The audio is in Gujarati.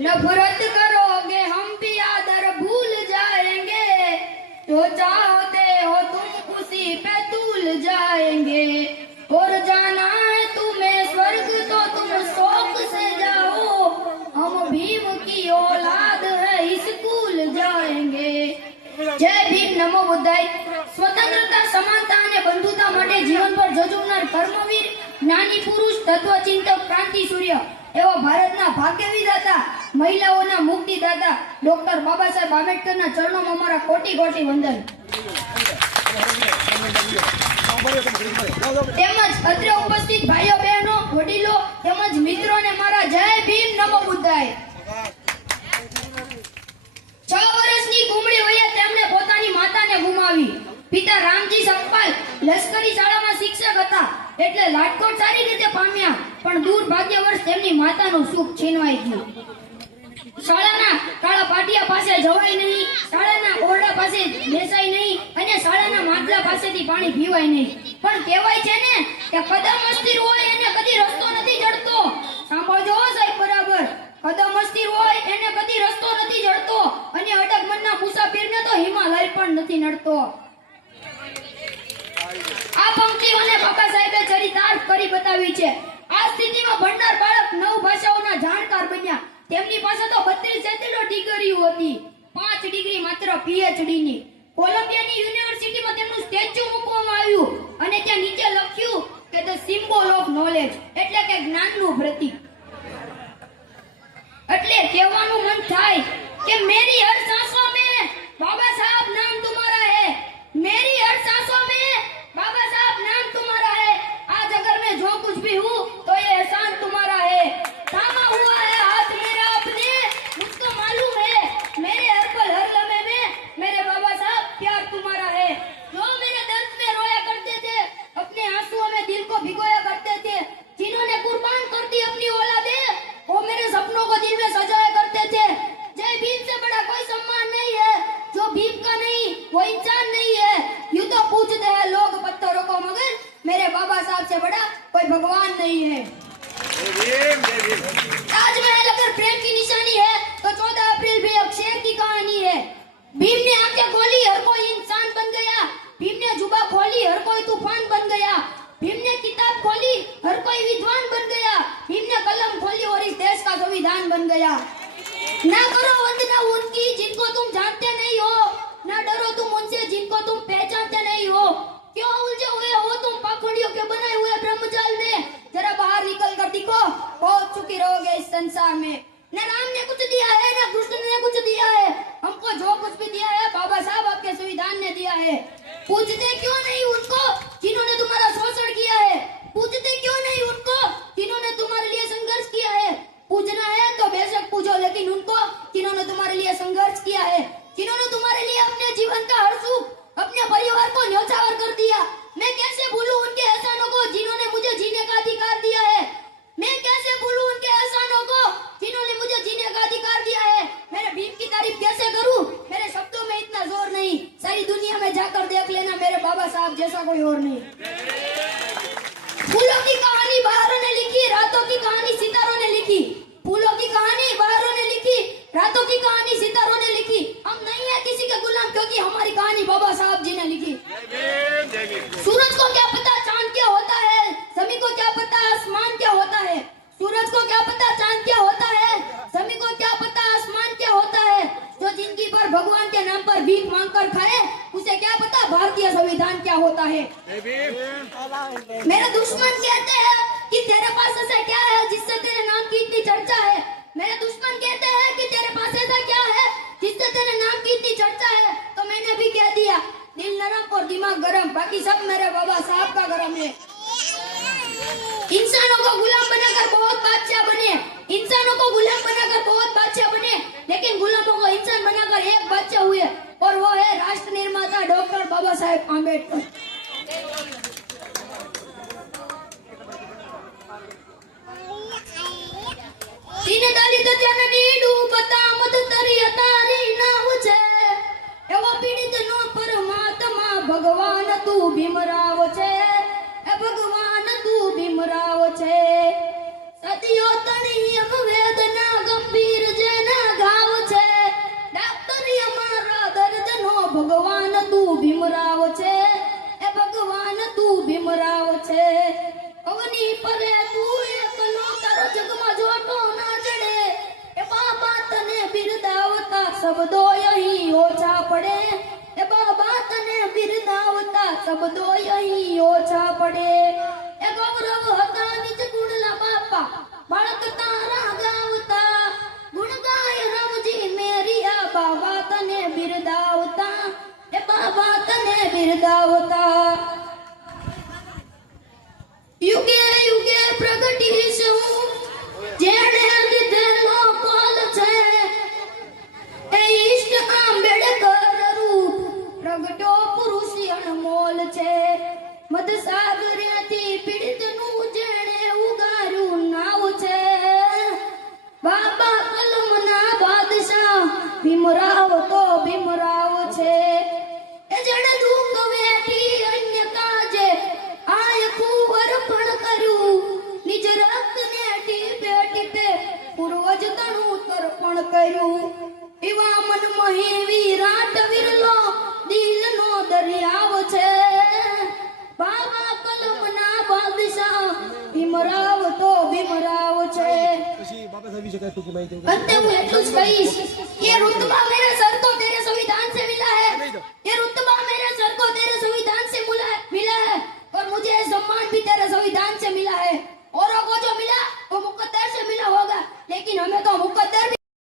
नफरत करोगे हम भी आदर भूल जाएंगे जो चाहते हो तुम उसी पे तूल जाएंगे और जाना है तुम्हें स्वर्ग तो तुम शौक से जाओ हम भीम की औलाद है स्कूल जाएंगे જય ભીમ નમો બુદ્ધાય સ્વતંત્રતા સમાનતા અને બંધુતા માટે જીવન પર જજુમનાર ધર્મવીર જ્ઞાની પુરુષ તત્વચિંતક ક્રાંતિ સૂર્ય એવા ભારતના ભાગ્ય વિધાતા મહિલાઓના મુક્તિદાતા ડોક્ટર બાબા સાહેબ આંબેડકરના ચરણોમાં મારા કોટી કોટી વંદન. તેમજ અત્રે ઉપસ્થિત ભાઈઓ, બહેનો, વડીલો, તેમજ મિત્રોને મારા જય ભીમ નમો બુદ્ધાય. છ વર્ષની કુમળી વયે તેમણે પોતાની માતાને ગુમાવી. પિતા રામજી સંપાલ લશ્કરી શાળામાં શિક્ષક હતા. એટલે લાટકોટ સારી રીતે પામ્યા. પણ દુર્ભાગ્યવશ તેમની માતાનું સુખ છીનવાઈ ગયું. શાળાના કાળા પાટિયા પાસે જવાય નહીં, શાળાના ઓરડા પાસે બેસાય નહીં અને શાળાના માટલા પાસેથી પાણી પીવાય નહીં. પણ કહેવાય છે ને કે કદમ અસ્થિર હોય એને કદી રસ્તો નથી જડતો. સાંભળજો સાહેબ, બરાબર. કદમ અસ્થિર હોય એને કદી રસ્તો નથી જડતો અને અટક મનના મુસાફિરને તો હિમાલય પણ નથી નડતો. આ પંક્તિઓને બાબા સાહેબે ચરિતાર્થ કરી બતાવી છે. સ્થિતિમાં ભણનાર બાળક નવ ભાષાઓના જાણકાર બન્યા. તેમની પાસે તો 32 જેટલી ડિગ્રીઓ હતી. પાંચ ડિગ્રી માત્ર પીએચડી ની. કોલંબિયાની યુનિવર્સિટીમાં તેમનું સ્ટેચ્યુ મૂકવામાં આવ્યું. પાખંડિયો કે બનાવ્યું कोई और नहीं फूलों की कहानी बहारों ने लिखी रातों की कहानी सितारों ने लिखी फूलों की कहानी बहारों ने लिखी रातों की कहानी सितारों ने लिखी हम नहीं है किसी के गुलाम क्योंकि हमारी कहानी बाबा साहब जी ने लिखी सूरज को क्या पता संविधान क्या होता है? मेरे दुश्मन कहते हैं कि तेरे पास ऐसा क्या है जिससे तेरे नाम की इतनी चर्चा है? मेरे दुश्मन कहते हैं कि तेरे पास ऐसा क्या है जिससे तेरे नाम की इतनी चर्चा है? तो मैंने भी कह दिया, दिल नरम और दिमाग गरम, बाकी सब मेरे बाबा साहब का गरम है। इंसानों को गुलाम बनाकर बहुत बादशाह बने इंसानों को गुलाम बनाकर बहुत बादशाह बने लेकिन गुलामों को इंसान बनाकर एक बादशाह हुए और वो है राष्ट्र निर्माता डॉक्टर बाबा साहेब आम्बेडकर તીને દલિત જનની ડૂબતા મદતરી અતારી નાવ છે એવો પીડિત નો પરમાત્મા ભગવાન તું ભીમરાવ છે એ ભગવાન ભમરાઓ છે. સદીઓ તણી અમ વેદના ગંભીર જેના ઘાવ છે. ડાક્ટરી અમારા દર્દનો ભગવાન તું ભીમરાવ છે. એ ભગવાન તું ભીમરાવ છે. અવની પરે તું એક નો તારો જગમાં જોટો ના જડે એ બાબા તને બિરદાવતા શબ્દો અહીં ઓછા પડે. એ બાબા તને બિરદાવતા શબ્દો અહીં ઓછા પડે. வணக்கம். வணக்கத்தான் टुकमाई दूंगा अंत मैं तुझ कहीश ये रुतबा मेरे सर तो तेरे संविधान से मिला है ये